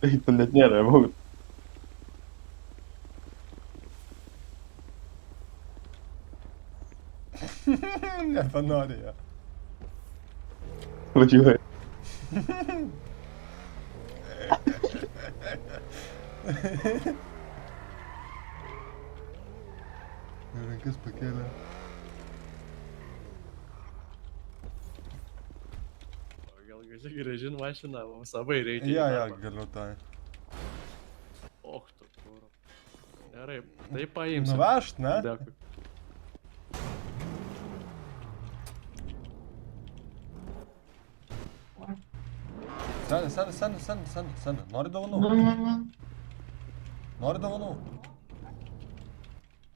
Tai tu net nėra, būtų. Nepanorėjo. Važiuoju. Rankas pakėlė. Gal grąžin mašiną, mums labai reikia. Jo, galiu tai. Och, tu kur. Gerai, tai paimsiu. Nuvežt, ne? Dėkui. Seni. Nori dovanų? Nori dovanų?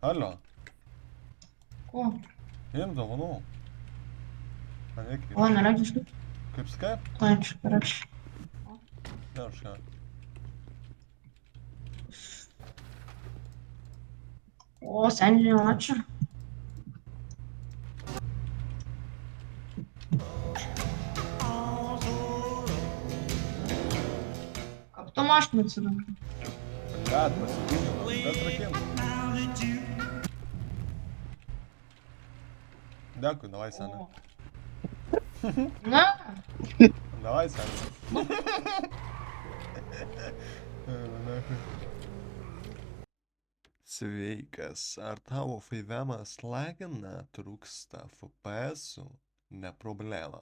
Alio, Ko? imk dovanų. O, nėra kažkaip. Kaip sakai? Ačiū, parašy. Ne, aš ką. O, seniai, ačiū. Kaip tu mašiną atsirinkai? Blet, pasigūdino, bet rakink. Dėkui, davai seni. Na, Davai seni. Sveikas, ar tavo faivemas lagina, trūksta FPS-ų? Ne problema.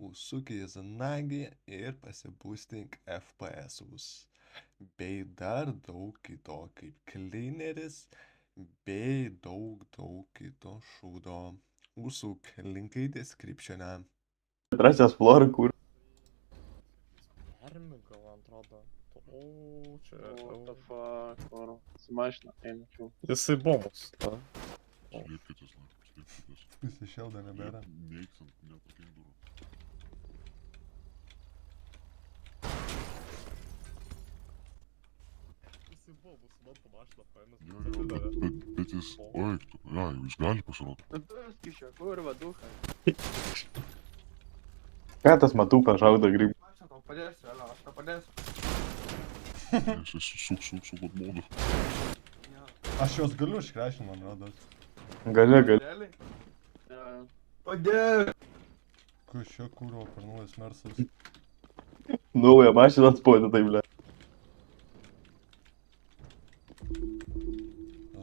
Užsuk į Zanagį ir pasibūstink FPS-us. Bei dar daug kito kaip cleaneris, bei daug kito šūdo. Užsuk linkai description'e. Trasias florą, kur. Permigau, atrodo. O, čia. What the fuck, oro. Su mašina, eina, čiau. Jisai bombas. Slėpkitės, slėpkitės. Visi šildo nebėra. Neiksant, netokiai durų. Jisai bombas, man po mašiną paėmės. Jo, bet jis, oi, ja, jis gali pasirodyti. Nu, duskišio, kurva, duha. Ką tas matau pašaudo grybų? Mašina tau padėsiu, alio, aš tau padėsiu. Jis suk modu. Aš juos galiu iškrešinti, man rodos. Gali. Realiai? Jo. Padėk! Kušio kūro per naujas mersas. Naują mašiną atspaudę, tai ble.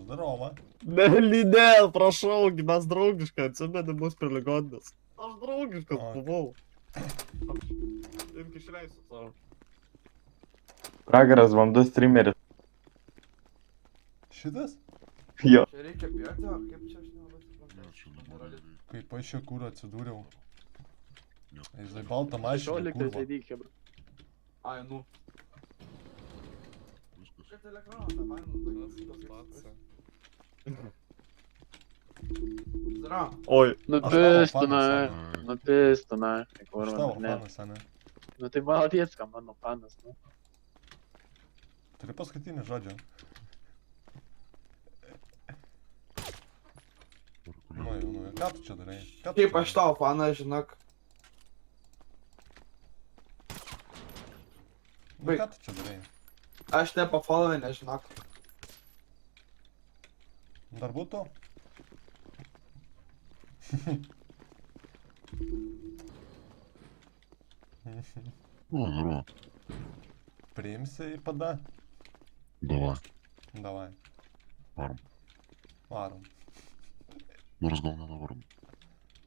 Zdarova. Nelydėl, prašau, mes draugiškai atsimeni mus prie ligoninės. Aš draugiškas Oi. buvau. Imk išleisiu savo. Pragaras vandu streameris. Šitas? Jo. Čia reikia bėgti, o kaip čia aš nelabai suprantu. Ne, čia negali veikti. Kaip aš šio kūro atsidūriau. Ne. Jisai baltą mašiną 16 kurva. žaidyk, hebra. Ai, nu. Viskas. Kad telefonas, tą man, Zdra. Oi, Nupistuna, Ai, nupistuna. Aš tavo Ne. fanas, ane. Nu tai maladies, ką mano fanas, nu. Turi paskutinį žodžią. Nu jau, ką tu čia darai? Ką tu Kaip čia aš tavo fanas, žinok. darai? Nu, ką tu čia darai? Aš te pafollowai, nežinok. Dar būtų? O, здорово. Priimsi į pada? Давай, Davai, varom. varom. Nors gal nedarom.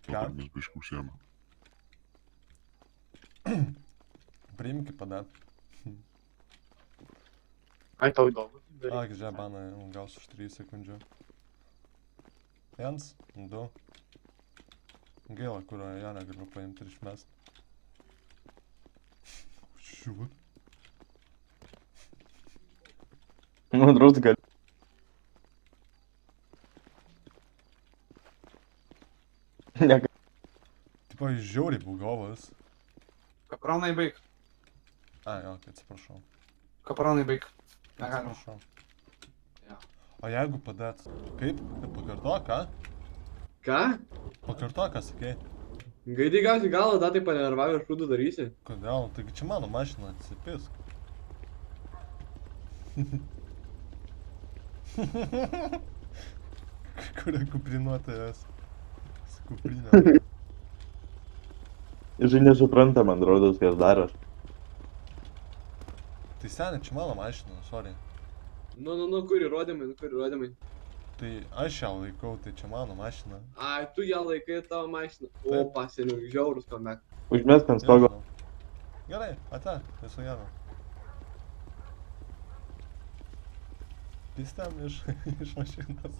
Ką? Dabar mes biškį užsiėmę. Priimk į pada. Ai, tau įdomu. Ak, žiūrėk, baną gausiu už 3 sekundžių. 1, 2. Gaila, kurio jo negaliu paimti ir išmest. Šiūt. Nu, draus gali. Negali. Tipo, jis žiauriai bugovas. Kapronai baig. Ai, ok, atsiprašau. Kapronai baig. Negalima. Atsiprašau. Jo. O jeigu padėt? Kaip? Pakartok, ką? Ką? Pakartok, ką sakei? Gaidai gausi galą, tą taip panervavę ir šūdų darysi. Kodėl? Taigi čia mano mašina, atsipisk. Kuria kuprinuotojas. Su kuprinė. Žinai, nesupranta, man rodos, kas daros. Tai seniai, čia mano mašina, sorry. Nu, kur įrodymai? Tai aš ją laikau, tai čia mano mašina. Ai, tu ją laikai tavo mašiną. O, Taip. paseniau, žiaurus komek. Užmesk ant Jo, stogo. žinau. Gerai, ate, viso gero. Pistėm iš mašinos.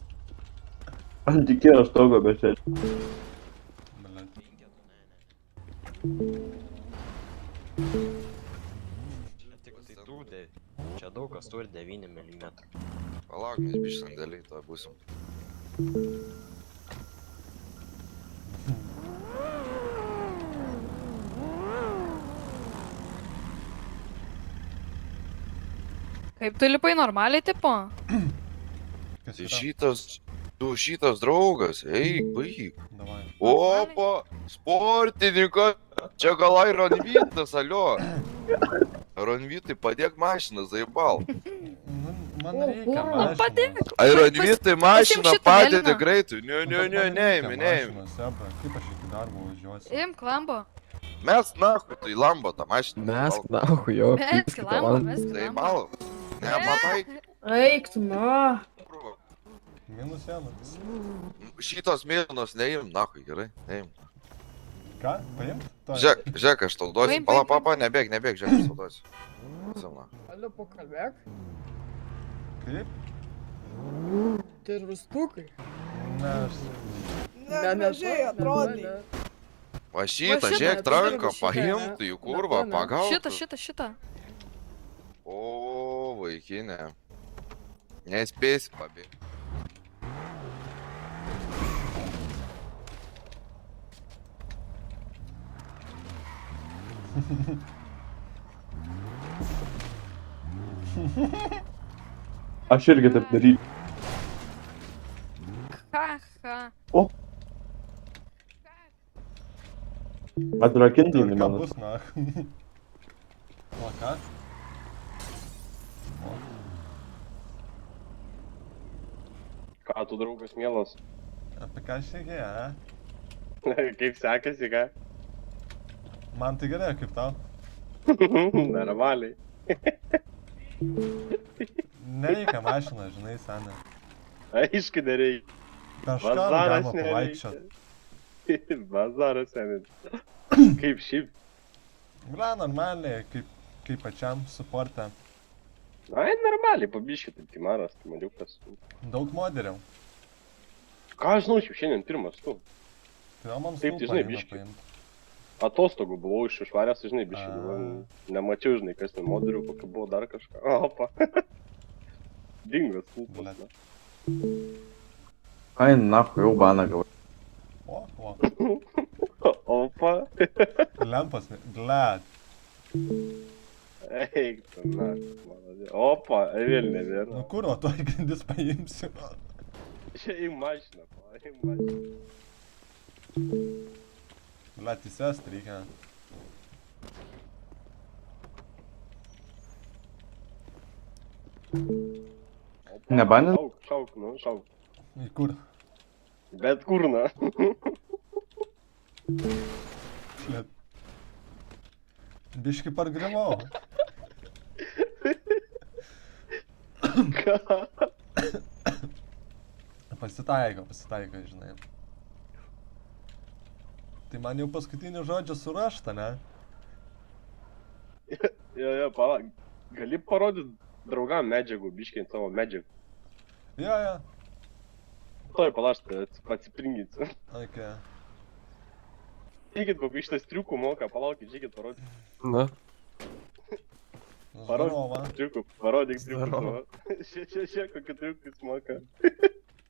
Ant Ikėjos stogo, bet čia. Blet. Čia daug kas turi 9 mm. Palauk, mes biškai sandėliai to būsim. Kaip tu lipai normaliai, tipo? Kas Tai yra? šitas draugas, eik, baig. Davai. Opa, sportininkas, čia gal Ironvytas, alio. Ironvytai, padėk mašiną, zaibal. Man reikia Nu, mašinos. padėk. Ironvytai mašiną šitą padėti vėliną. greitai. Man Neimi. reikia mašinos, Sebra. Kaip aš iki darbo važiuosiu? Imk lambo. Mes nahu, tai lambo tą mašiną. Mesk nahu, jo. Mesk lambo, mesk Tai lambo. malo. Nematai. Eik tu, nu. Minus vienas. Šitos mėlynos neim, nahu, gerai. Neim. Ką? Paimt? Tuoj. Žiūrėk, aš tau duosiu. Paim, Pala, paim, papa, nebėg, žiūrėk, aš tau duosiu. Zama. Alio, pakalbėk. Kaip? Tervistukai. Ne, aš... Negražiai atrodai. Va šitą, šitą, žiūrėk, tu tranką, dirbi šitą, paimtų jų kurvą, ne? pagautų. Šitą. O, vaikinė. Nespėsi pabėgti. Aš irgi taip daryčiau. Haha. Atrakinti Tvarka mano. bus, na. O ką? Ką tu, draugas mielas? Apie ką šnekėjai, a? Kaip sekasi, ką? Man tai gerai, kaip tau? Normaliai. Nereikia mašiną, žinai, senė. Aišku, nereikia. Kažką galima pavaikščiot. Bazaras, seniai. Kaip šiaip. Gra, normaliai, kaip pačiam suporte. Ai, normaliai, pabiškit, tai Timaras, Timaliukas. Daug moderių. Ką aš žinau, šiaip šiandien pirmas tu. Tai o man Taip, tai stulpą žinai, eina biškį. paimt. Atostogų buvau išvaręs, žinai, biškį. A. Galvoju, nemačiau, žinai, kas ten modelių, kokia buvo dar kažką. Opa. Dingas stulpas. Blet. Ai, nahu, jau baną gavau. O. Opa. Lempas, blet. Eik, tu, na. Opa, vėl Nu nevėra. kur, o tuoj grindis paimsiu. Čia į mašiną, į mašiną. Blet, įsėst reikia. Opa, Nebanint? Šauk, nu, šauk. Į kur? Bet kur, na. Blet. Biški pargrimau. Ką? Pasitaiko, žinai. Tai man jau paskutinį žodžią surašta, ne? Jo, palauk. Gali parodyti draugam medžiagų, biškiai savo medžiagų. Jo. Toj palaštai, atsipringysiu. Ok. Žiūrėkit, kokių šitas triukų moka, palaukit, žiūrėkit, parodyk. Na. Zdarova. Triukų, parodyk triukų. Žiūrėk, kokių triukų jis moka.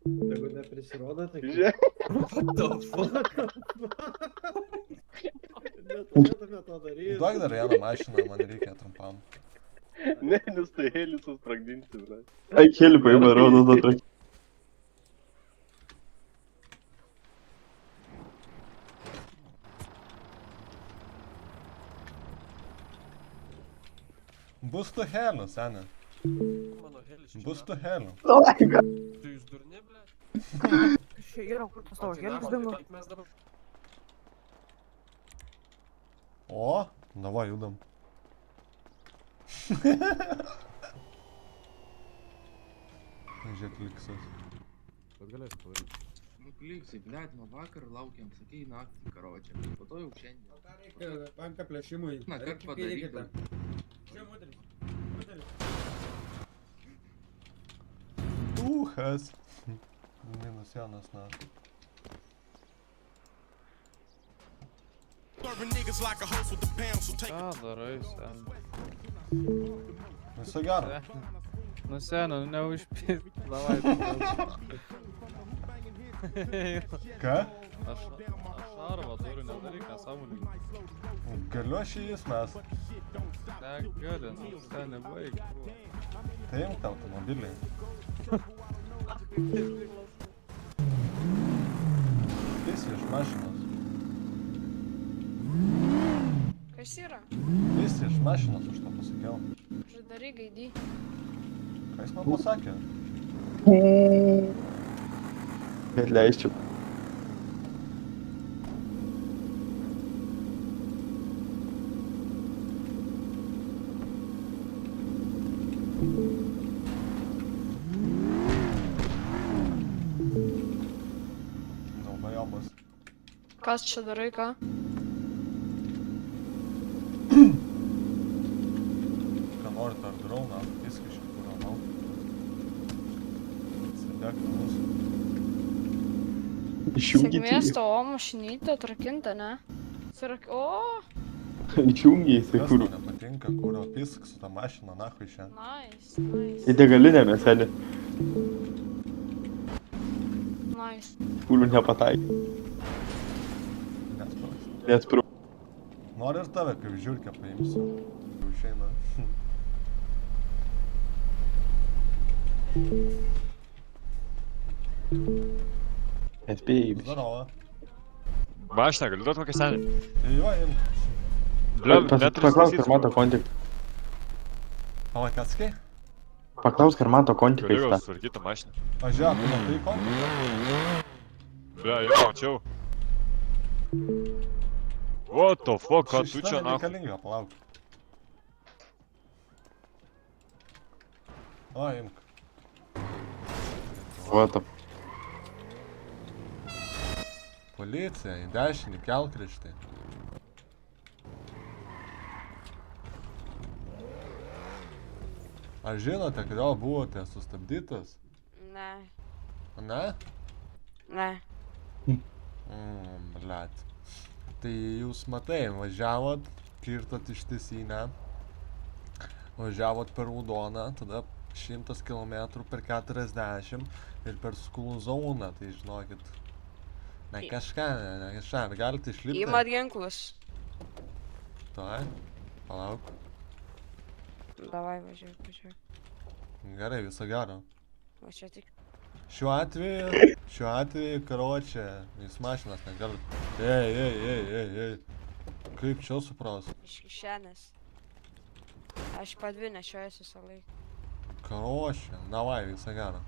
Jeigu neprisirodo, tai... Žiūrėk. What the fuck? Neturėtume to daryti. Duok dar vieną mašiną, man reikia trumpam. Ne, nes tai helis suspragdinsi, bra. Ai, keli paima, rodos atrakinti. Bus tu helių, senė. Mano helis čia. Bus tu heliu. Tu jūs durni, ble? Kas čia yra, kur tas tavo helis dingo? Kaip mes dabar? O, davai judam. Žiūrėk liksas. Bet galės padaryti. Nu, kliksai, blėt, nuo vakar laukiam, sakei naktį, karočią. Po to jau šiandien. Panka plėšimui. Na, kart padarykite. Uhas. Minus vienas, na. Ką darai, sen? Viso gero. Nu, sen, neužpyt. Davai. Ką? Aš arvą turiu, nedaryk nesąmonį. Galiu aš į jis mes. Negali, nu, sen, nebaig. Tai imk tą automobilį. Visi iš mašinos. Kas yra? Visi iš mašinos už to pasakiau. Žadari gaidį. Ką jis man pasakė? Bet leisčiau. Dalbajobas. Kas čia darai, ką? Ką nori per droną, viską iš kur manau. Sėdėk namus. Išjungi Sėkmės tavo mašinytė atrakinta, ne? O, Išjungi Kas jisai kur. tau nepatinka, kurio pisk su ta mašina, nahui šiandien. nice, nice. Į degalinę mes sėdė. Nice. Pūlių nepataikė. Nesprūs. Nespru. Nori ir tave kaip žiūrkę paimsiu. Jau išeina. Nespėjai. Zdarova. Mašiną gali duot kokią senį? Jo, imk. Paklausk, ar mato kontik. O, kas kai? Paklausk, ar mato kontiką Galiu į gal tą. sutvarkyt tą mašiną. O, žiūrėk, tu matai konti? Ble, jo, mačiau. What the fuck, ką tu Šita čia nahu? nereikalinga, palauk. O, imk. What the... Policija, į dešinį, kelkraštį. Ar žinote, kodėl buvote sustabdytas? Ne, Ne? ne. Blet. Tai jūs matai, važiavot, kirtot ištisinę, važiavot per raudoną, tada 100 km per 40 ir per skulų zoną, tai žinokit. Ne kažką, ar galite išlipti? Įmat ginklus. Tai, palauk. Davai, važiuok. Gerai, viso gero. O čia tik. Šiuo atveju, karočią, jūs mašinas negalit. Ei. Kaip čia supras? Iš kišenės. Aš padvi nešiojuosi visą laiką. Karočią, davai, viso gero.